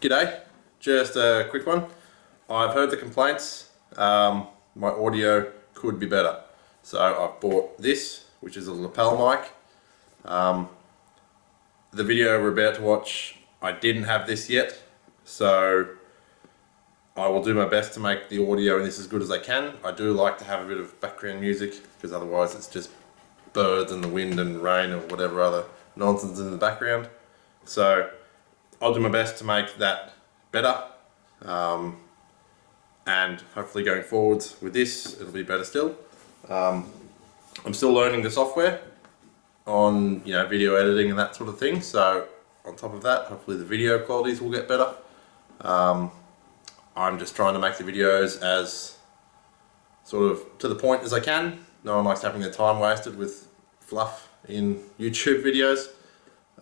G'day, just a quick one. I've heard the complaints, my audio could be better. So I've bought this, which is a lapel mic. The video we're about to watch, I didn't have this yet, so I will do my best to make the audio in this as good as I can. I do like to have a bit of background music, because otherwise it's just birds and the wind and rain or whatever other nonsense in the background. So I'll do my best to make that better, and hopefully going forwards with this it'll be better still. I'm still learning the software on video editing and that sort of thing, so on top of that hopefully the video qualities will get better. I'm just trying to make the videos as sort of to the point as I can. No one likes having their time wasted with fluff in YouTube videos,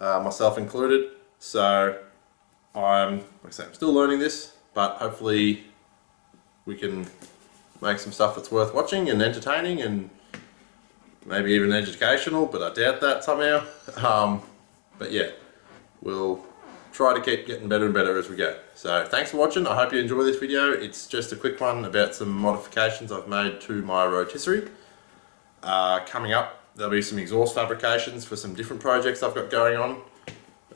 myself included. So like I say, I'm still learning this, but hopefully we can make some stuff that's worth watching and entertaining and maybe even educational, but I doubt that somehow. But yeah, we'll try to keep getting better and better as we go. So thanks for watching. I hope you enjoy this video. It's just a quick one about some modifications I've made to my rotisserie. Coming up, there'll be some exhaust fabrications for some different projects I've got going on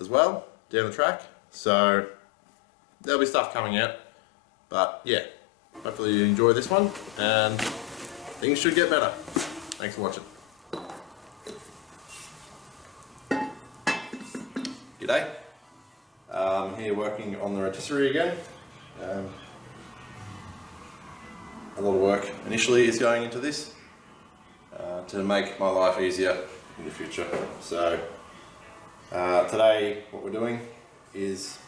as well down the track. So there'll be stuff coming out, but yeah, hopefully you enjoy this one and things should get better. Thanks for watching. G'day. I'm here working on the rotisserie again. A lot of work initially is going into this to make my life easier in the future. So today what we're doing is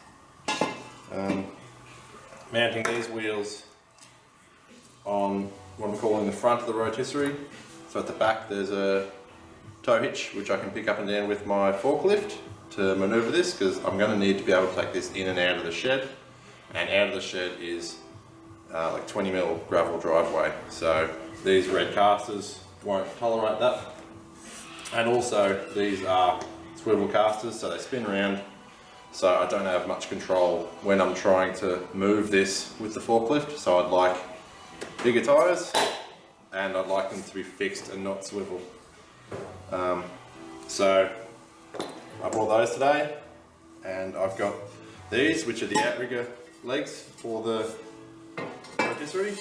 mounting these wheels on what I'm calling the front of the rotisserie. So at the back there's a tow hitch which I can pick up and down with my forklift to manoeuvre this, because I'm going to need to be able to take this in and out of the shed, and out of the shed is like 20mm gravel driveway, so these red casters won't tolerate that. And also these are swivel casters, so they spin around, so I don't have much control when I'm trying to move this with the forklift. So I'd like bigger tyres, and I'd like them to be fixed and not swivel. So I bought those today, and I've got these, which are the outrigger legs for the rotisserie.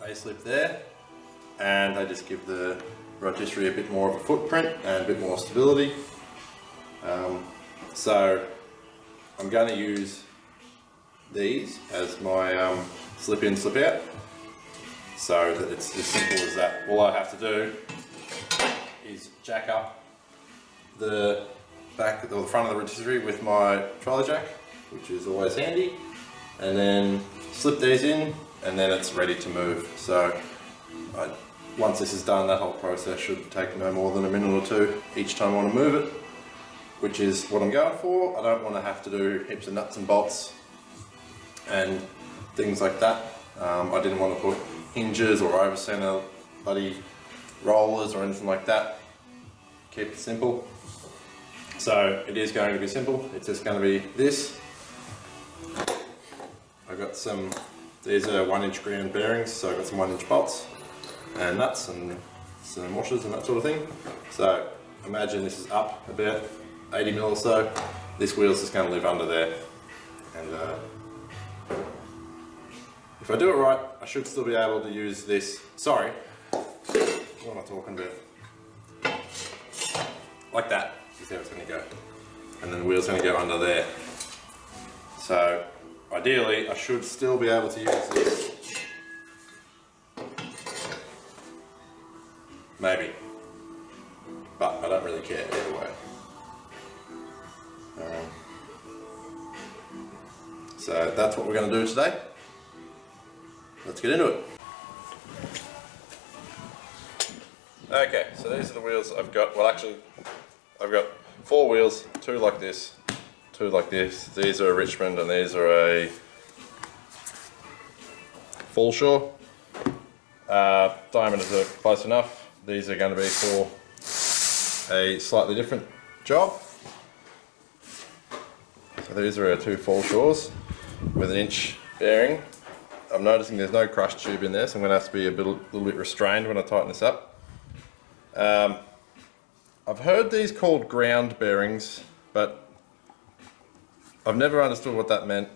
They slip there, and they just give the rotisserie a bit more of a footprint and a bit more stability. So I'm going to use these as my slip in, slip out, so that it's as simple as that. All I have to do is jack up the back or the front of the rotisserie with my trolley jack, which is always handy, and then slip these in, and then it's ready to move. So once this is done, that whole process should take no more than a minute or two each time I want to move it, which is what I'm going for. I don't want to have to do heaps of nuts and bolts and things like that. I didn't want to put hinges or over center bloody rollers or anything like that. Keep it simple. So it is going to be simple. It's just going to be this. I've got these are 1-inch ground bearings, so I've got some 1-inch bolts and nuts and some washers and that sort of thing. So imagine this is up about 80mm or so. This wheel's just going to live under there, and if I do it right, I should still be able to use this. Sorry, what am I talking about? Like that is how it's going to go, and then the wheel's going to go under there. So ideally I should still be able to use this, maybe, but I don't really care either way. So that's what we're going to do today. Let's get into it. Okay, so these are the wheels I've got. Well, actually, I've got 4 wheels, 2 like this, 2 like this. These are a Richmond and these are a Fullshaw. Diameters are close enough. These are going to be for a slightly different job. So these are our two fall shores with an inch bearing. I'm noticing there's no crush tube in there, so I'm going to have to be a little bit restrained when I tighten this up. I've heard these called ground bearings, but I've never understood what that meant.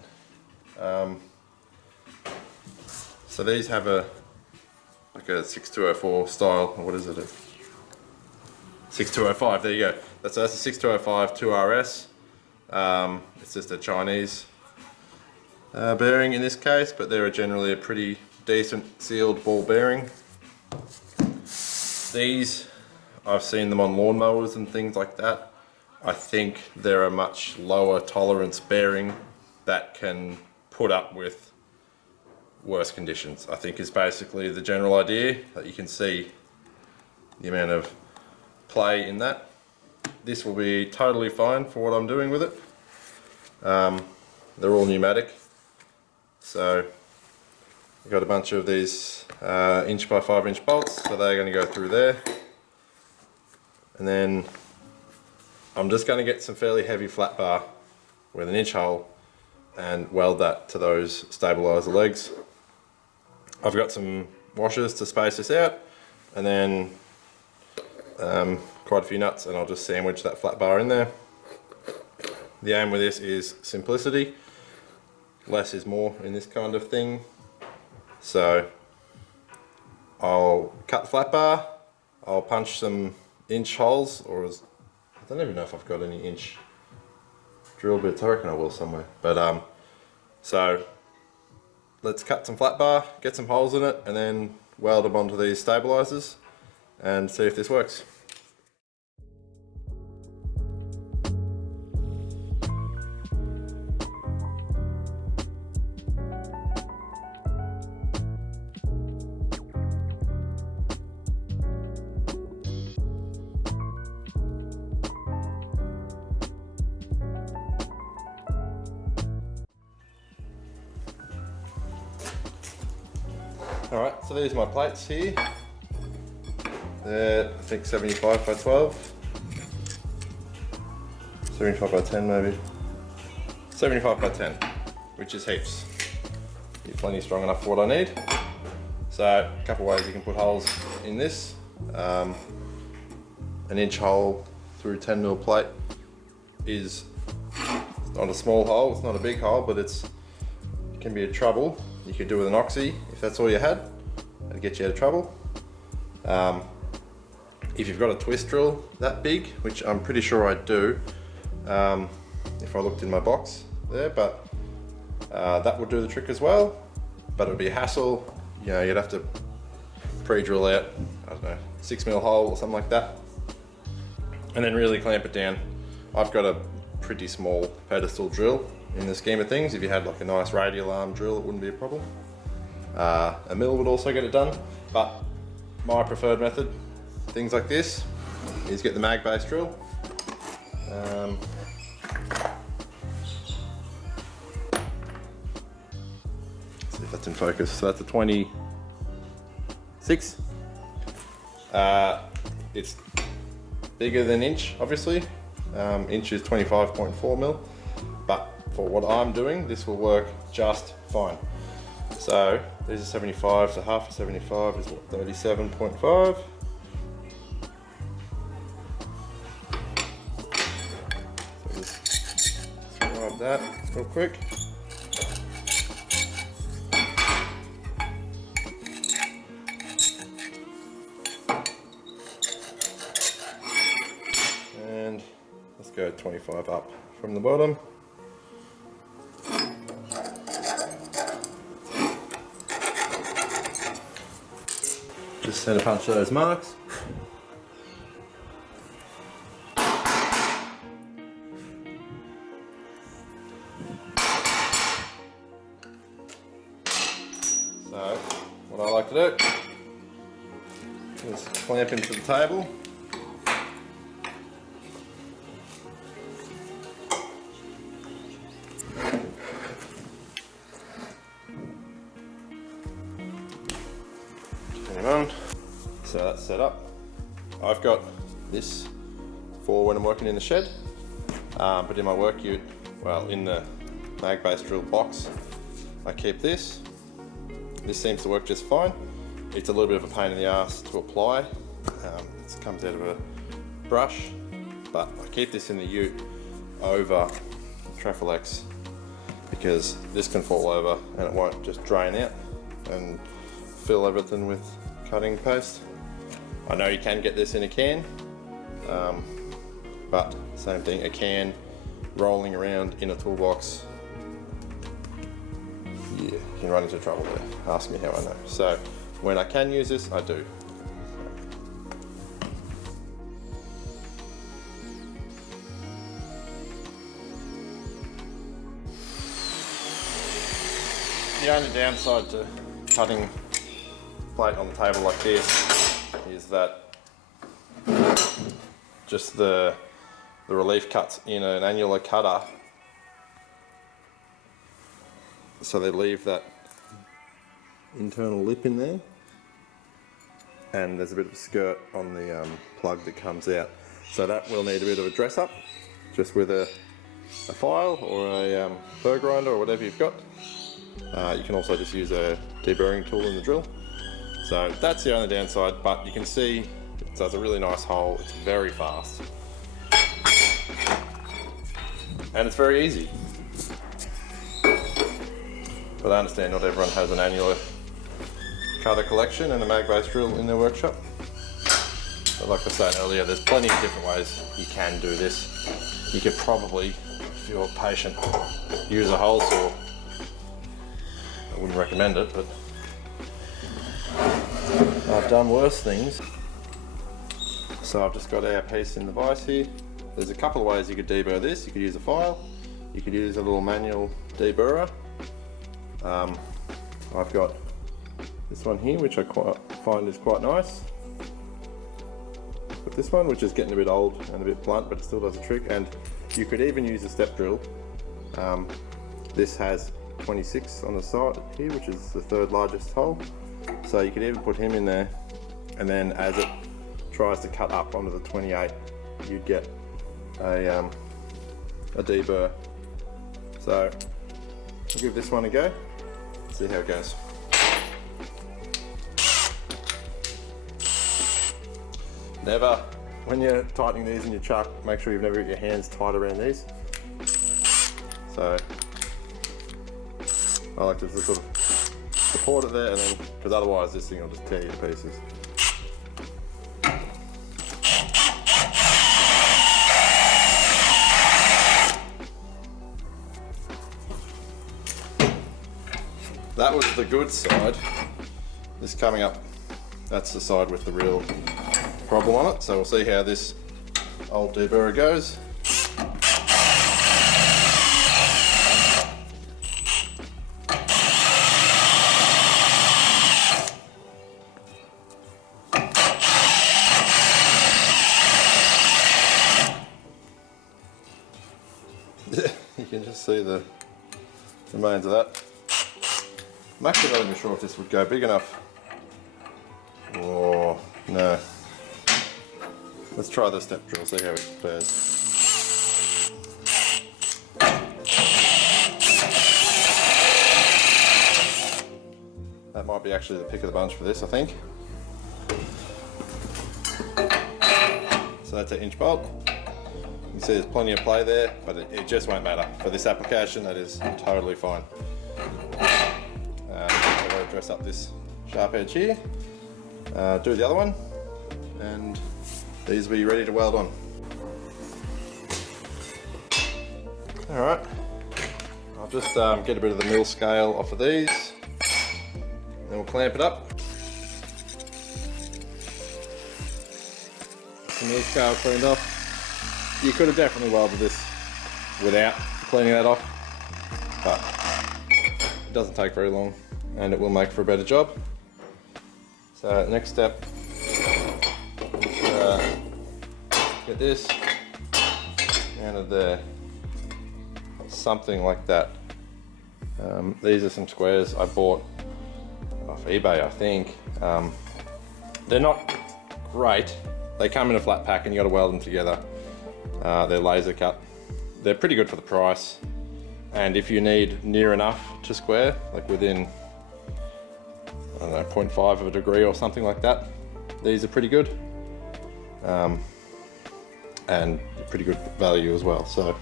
So these have like a 6204 style, or what is it? 6205, there you go. That's a 6205 2RS. It's just a Chinese bearing in this case, but they're generally a pretty decent sealed ball bearing. These, I've seen them on lawnmowers and things like that. I think they're a much lower tolerance bearing that can put up with worse conditions, I think is basically the general idea, that you can see the amount of play in that. This will be totally fine for what I'm doing with it. They're all pneumatic, so I've got a bunch of these inch by 5 inch bolts, so they're going to go through there, and then I'm just going to get some fairly heavy flat bar with an inch hole and weld that to those stabilizer legs. I've got some washers to space this out, and then quite a few nuts, and I'll just sandwich that flat bar in there. The aim with this is simplicity. Less is more in this kind of thing. So I'll cut the flat bar, I'll punch some inch holes, I don't even know if I've got any inch drill bits. I reckon I will somewhere. But so let's cut some flat bar, get some holes in it, and then weld them onto these stabilizers and see if this works. Alright, so these are my plates here. They're, I think, 75 by 12. 75 by 10 maybe. 75 by 10, which is heaps. You're plenty strong enough for what I need. So, a couple of ways you can put holes in this. An inch hole through 10mm plate is not a small hole, it's not a big hole, but it can be a trouble. You could do with an oxy if that's all you had. That'd get you out of trouble. If you've got a twist drill that big, which I'm pretty sure I do, if I looked in my box there, but that would do the trick as well. But it would be a hassle. You know, you'd have to pre-drill out, I don't know, 6mm hole or something like that, and then really clamp it down. I've got a pretty small pedestal drill in the scheme of things. If you had like a nice radial arm drill, it wouldn't be a problem. A mill would also get it done, but my preferred method, things like this, is get the mag base drill. See if that's in focus. So that's a 26. It's bigger than inch, obviously. Inch is 25.4mm, but for what I'm doing, this will work just fine. So these are 75, so half of 75 is what, 37.5. So just grab that real quick. And let's go 25 up from the bottom. Just center punch those marks. So, what I like to do is clamp into the table. On. So that's set up. I've got this for when I'm working in the shed, but in my work ute well, in the mag base drill box, I keep this. This seems to work just fine. It's a little bit of a pain in the ass to apply. It comes out of a brush, but I keep this in the ute over Trafilex because this can fall over and it won't just drain out and fill everything with cutting paste. I know you can get this in a can, but same thing, a can rolling around in a toolbox, yeah, you can run into trouble there. Ask me how I know. So when I can use this, I do. The only downside to cutting plate on the table like this is that just the relief cuts in an annular cutter, so they leave that internal lip in there, and there's a bit of a skirt on the plug that comes out, so that will need a bit of a dress up just with a file or a burr grinder or whatever you've got. You can also just use a deburring tool in the drill. So that's the only downside, but you can see it does a really nice hole. It's very fast and it's very easy. But I understand not everyone has an annular cutter collection and a mag base drill in their workshop. But like I said earlier, there's plenty of different ways you can do this. You could probably, if you're patient, use a hole saw. I wouldn't recommend it, but I've done worse things. So I've just got our piece in the vise here. There's a couple of ways you could deburr this. You could use a file, you could use a little manual deburrer. I've got this one here, which I find is quite nice. But this one, which is getting a bit old and a bit blunt, but it still does the trick. And you could even use a step drill. This has 26 on the side here, which is the third largest hole. So you could even put him in there, and then as it tries to cut up onto the 28, you'd get a deburr. So I'll give this one a go, see how it goes. Never, when you're tightening these in your chuck, make sure you've never got your hands tight around these. So I like to just sort of support it there, and then, because otherwise this thing will just tear you to pieces. That was the good side. This coming up, that's the side with the real problem on it. So we'll see how this old deburrer goes. You can just see the remains of that. I'm actually not even sure if this would go big enough. Oh, no. Let's try the step drill, see how it fares. That might be actually the pick of the bunch for this, I think. So that's an inch bolt. You can see there's plenty of play there, but it just won't matter. For this application, that is totally fine. I'm going to dress up this sharp edge here, do the other one, and these will be ready to weld on. Alright, I'll just get a bit of the mill scale off of these, then we'll clamp it up. The mill scale cleaned off. You could have definitely welded this without cleaning that off, but it doesn't take very long and it will make for a better job. So next step is get this mounted there, something like that. These are some squares I bought off eBay, I think. They're not great. They come in a flat pack and you got to weld them together. They're laser cut. They're pretty good for the price. And if you need near enough to square, like within, I don't know, 0.5 of a degree or something like that, these are pretty good. And pretty good value as well. So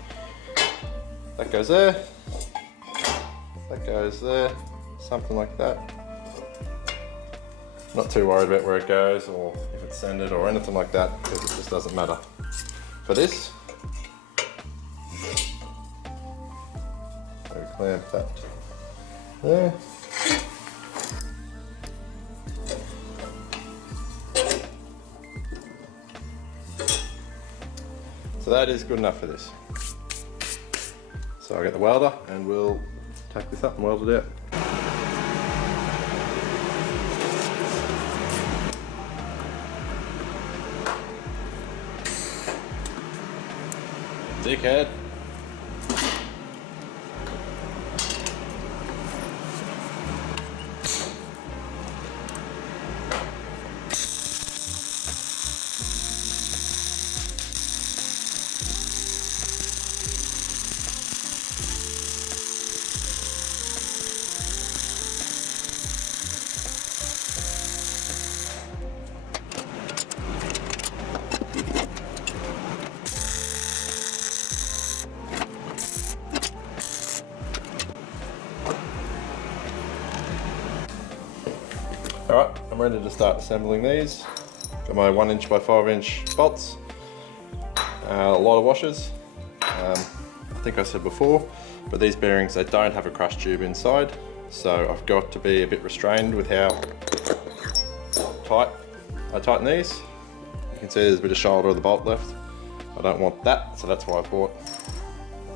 that goes there, that goes there, something like that. Not too worried about where it goes or if it's centered or anything like that, because it just doesn't matter. For this, so clamp that there. So that is good enough for this. So I'll get the welder and we'll take this up and weld it out. Dickhead. Alright, I'm ready to start assembling these. Got my 1" by 5" bolts, a lot of washers. I think I said before, but these bearings, they don't have a crush tube inside, so I've got to be a bit restrained with how tight I tighten these. You can see there's a bit of shoulder of the bolt left. I don't want that, so that's why I bought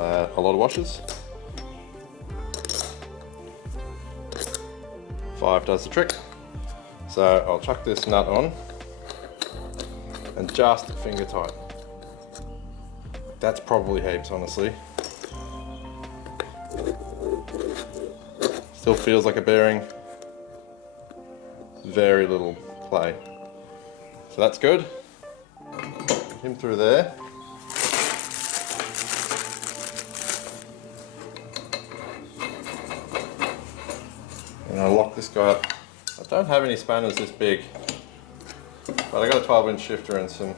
a lot of washers. 5 does the trick. So I'll chuck this nut on and just finger tight. That's probably heaps, honestly. Still feels like a bearing. Very little play. So that's good. Put him through there. And I'll lock this guy up. I don't have any spanners this big, but I got a 12" shifter and some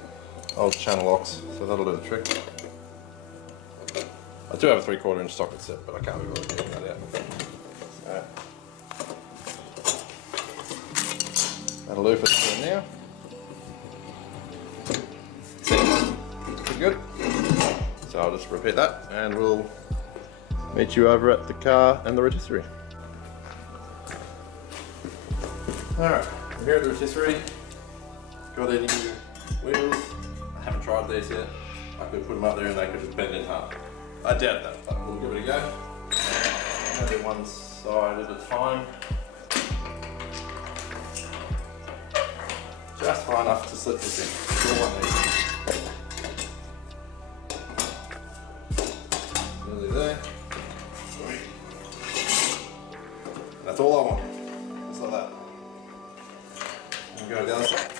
old channel locks, so that'll do the trick. I do have a 3/4" socket set, but I can't be bothered getting that out. So that'll do for now. Pretty good. So I'll just repeat that, and we'll meet you over at the car and the rotisserie. Alright, we're here at the rotisserie. Got any new wheels. I haven't tried these yet. I could put them up there and they could just bend in half. I doubt that, but we'll give it a go. Maybe one side at a time. Just far enough to slip this in. Nearly there. That's all I want. Just like that. And go to the other side.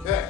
Okay.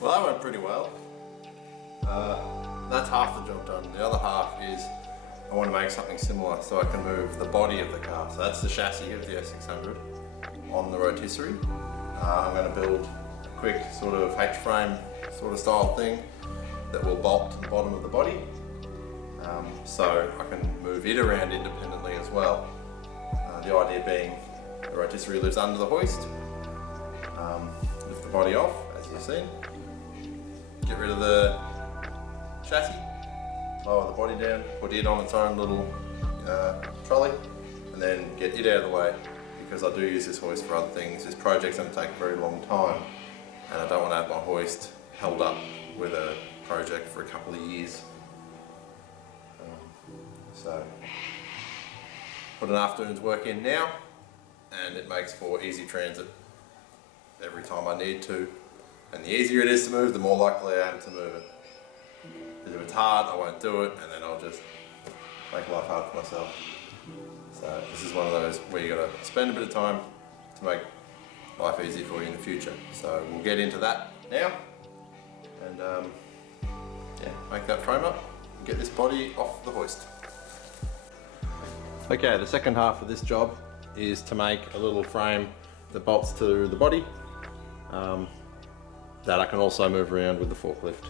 Well, that went pretty well. That's half the job done. The other half is I want to make something similar so I can move the body of the car. So that's the chassis of the S600 on the rotisserie. I'm going to build a quick sort of H-frame sort of style thing that will bolt to the bottom of the body. So I can move it around independently as well. The idea being the rotisserie lives under the hoist. Lift the body off, as you've seen. get rid of the chassis, lower the body down, put it on its own little trolley, and then get it out of the way, because I do use this hoist for other things. This project's going to take a very long time, and I don't want to have my hoist held up with a project for a couple of years. So put an afternoon's work in now, and it makes for easy transit every time I need to. And the easier it is to move, the more likely I am to move it. Because if it's hard, I won't do it, and then I'll just make life hard for myself. So this is one of those where you got to spend a bit of time to make life easy for you in the future. So we'll get into that now, and yeah, make that frame up and get this body off the hoist. Okay, the second half of this job is to make a little frame that bolts to the body that I can also move around with the forklift.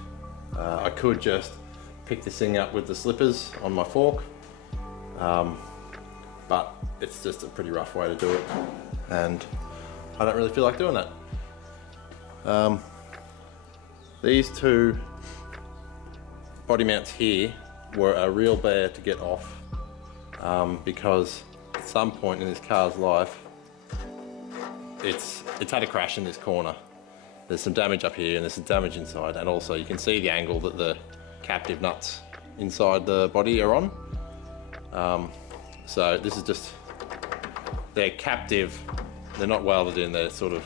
I could just pick this thing up with the slippers on my fork, but it's just a pretty rough way to do it, and I don't really feel like doing that. These two body mounts here were a real bear to get off, because at some point in this car's life it's had a crash in this corner. There's some damage up here and there's some damage inside, and also you can see the angle that the captive nuts inside the body are on. So this is just, they're captive, they're not welded in, they're sort of,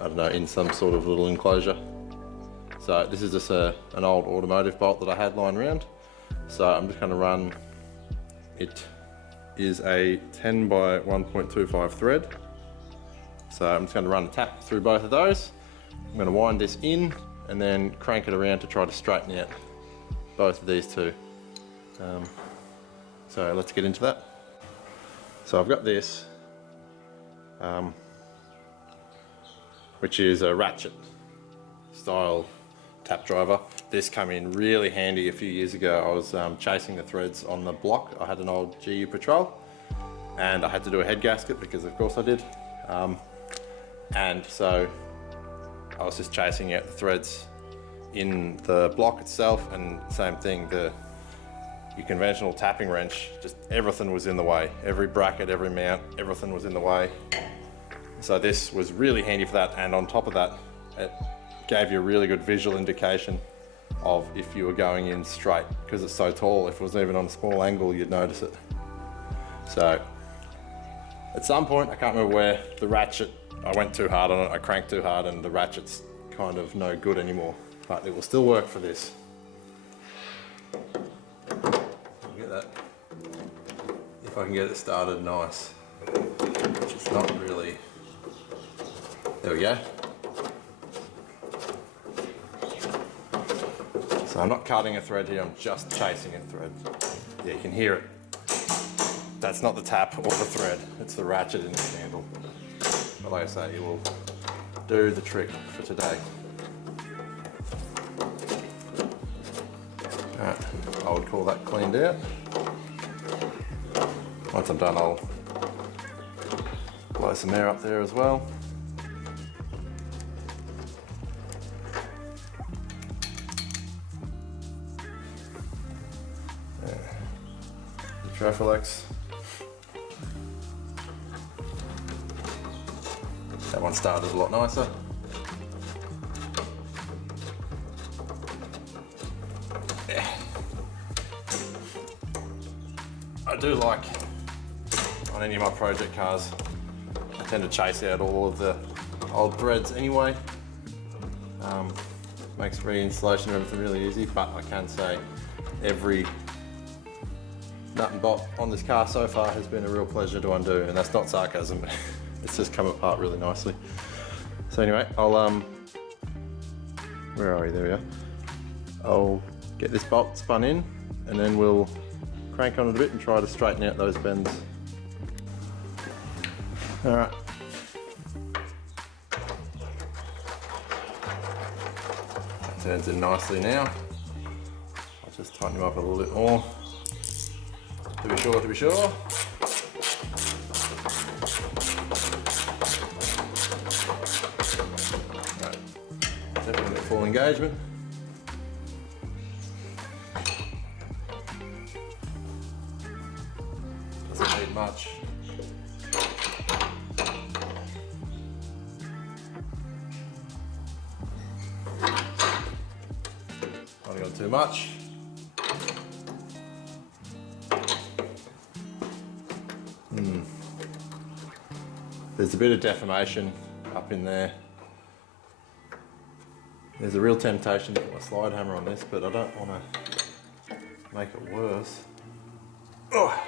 I don't know, in some sort of little enclosure. So this is just an old automotive bolt that I had lying around. So I'm just going to run, it is a 10 by 1.25 thread. So I'm just going to run a tap through both of those. I'm going to wind this in and then crank it around to try to straighten out both of these two. So let's get into that. So I've got this, which is a ratchet style tap driver. This came in really handy a few years ago. I was chasing the threads on the block. I had an old GU Patrol and I had to do a head gasket because of course I did. And so I was just chasing out the threads in the block itself, and same thing, your conventional tapping wrench, just everything was in the way. Every bracket, every mount, everything was in the way. So this was really handy for that, and on top of that, it gave you a really good visual indication of if you were going in straight, because it's so tall. If it was even on a small angle, you'd notice it. So at some point, I can't remember where, the ratchet, I went too hard on it, I cranked too hard, and the ratchet's kind of no good anymore, but it will still work for this. Look at that. If I can get it started nice, which it's not really. There we go. So I'm not cutting a thread here, I'm just chasing a thread. Yeah, you can hear it. That's not the tap or the thread, it's the ratchet in the handle. But like I say, it will do the trick for today. Alright, I would call that cleaned out. Once I'm done, I'll blow some air up there as well. The Trafilex. That one started a lot nicer. Yeah. I do like, on any of my project cars, I tend to chase out all of the old threads anyway. Makes reinstallation and everything really easy, but I can say every nut and bolt on this car so far has been a real pleasure to undo, and that's not sarcasm. It's just come apart really nicely. So anyway, I'll where are we? There we are. I'll get this bolt spun in, and then we'll crank on it a bit and try to straighten out those bends. All right. That turns in nicely now. I'll just tighten him up a little bit more to be sure. Definitely full engagement. don't need much. Not got too much. There's a bit of deformation up in there. There's a real temptation to put my slide hammer on this, but I don't want to make it worse. Oh.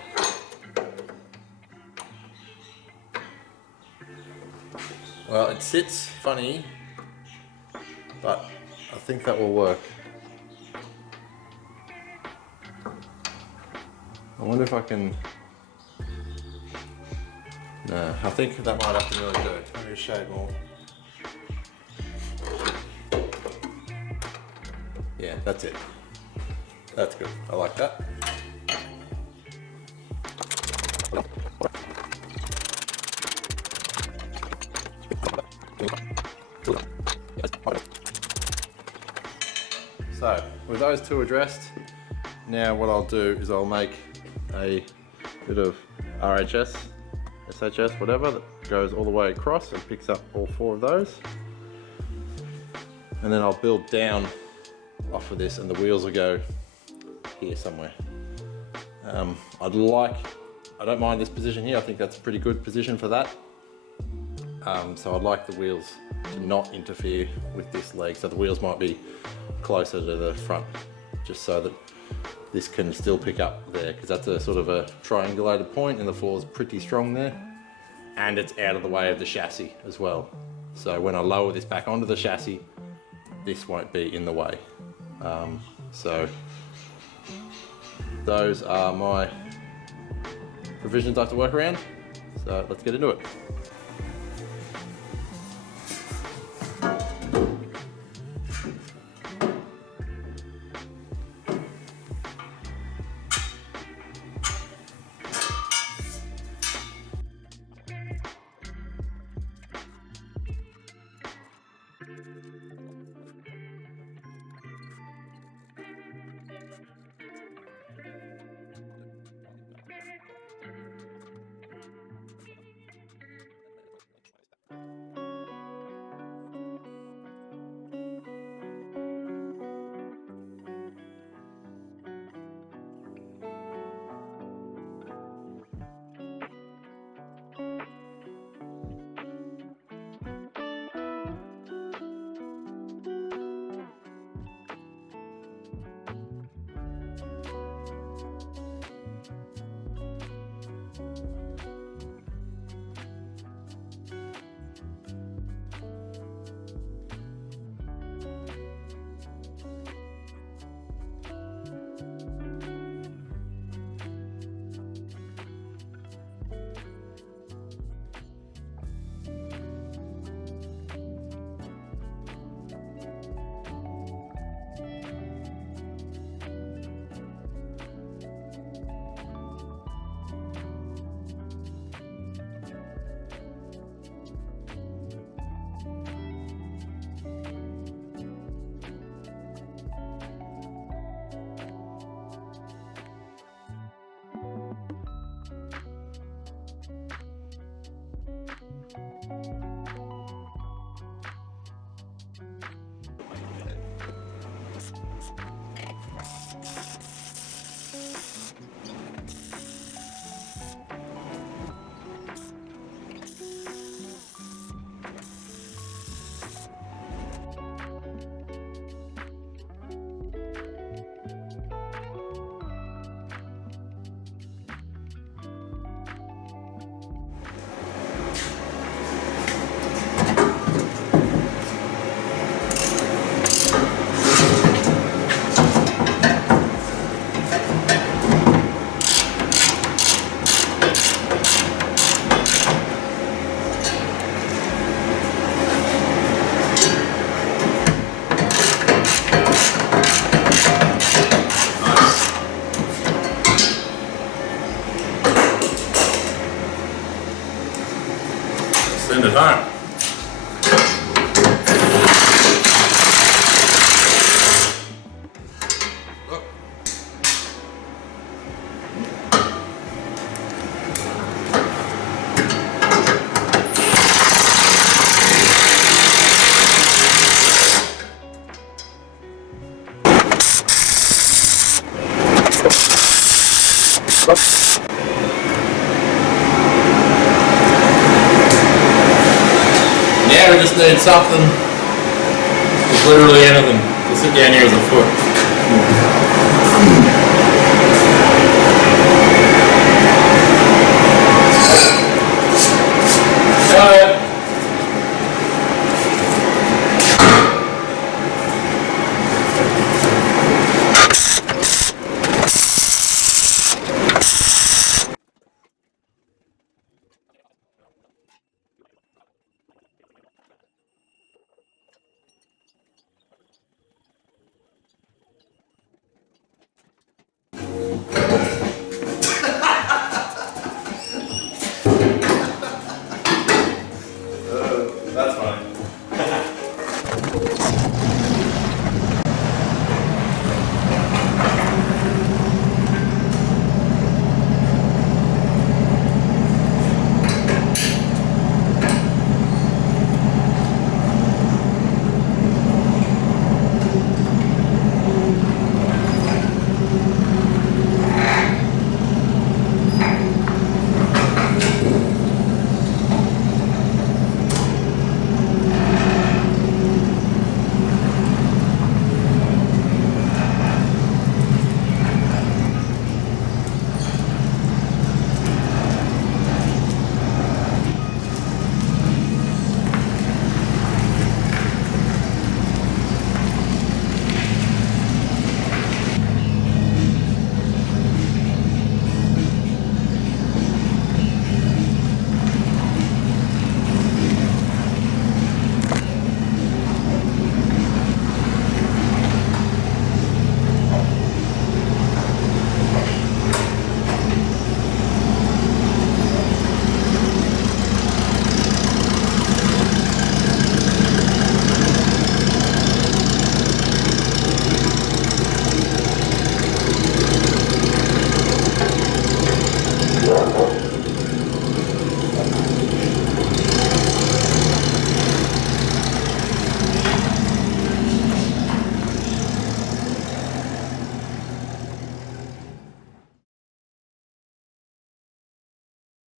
Well, it sits funny, but I think that will work. I wonder if I can... No, I think that might have to really do it. Maybe a shade more. Yeah, that's it. That's good. I like that. So, with those two addressed, now what I'll do is I'll make a bit of RHS, SHS, whatever, that goes all the way across and picks up all four of those. And then I'll build down off of this and the wheels will go here somewhere. I don't mind this position here. I think that's a pretty good position for that. So I'd like the wheels to not interfere with this leg. So the wheels might be closer to the front, just so that this can still pick up there, because that's a sort of a triangulated point and the floor is pretty strong there. And it's out of the way of the chassis as well. So when I lower this back onto the chassis, this won't be in the way. So those are my provisions I have to work around. So let's get into it. Send it home. Now we just need something, with literally anything, to sit down here as a foot.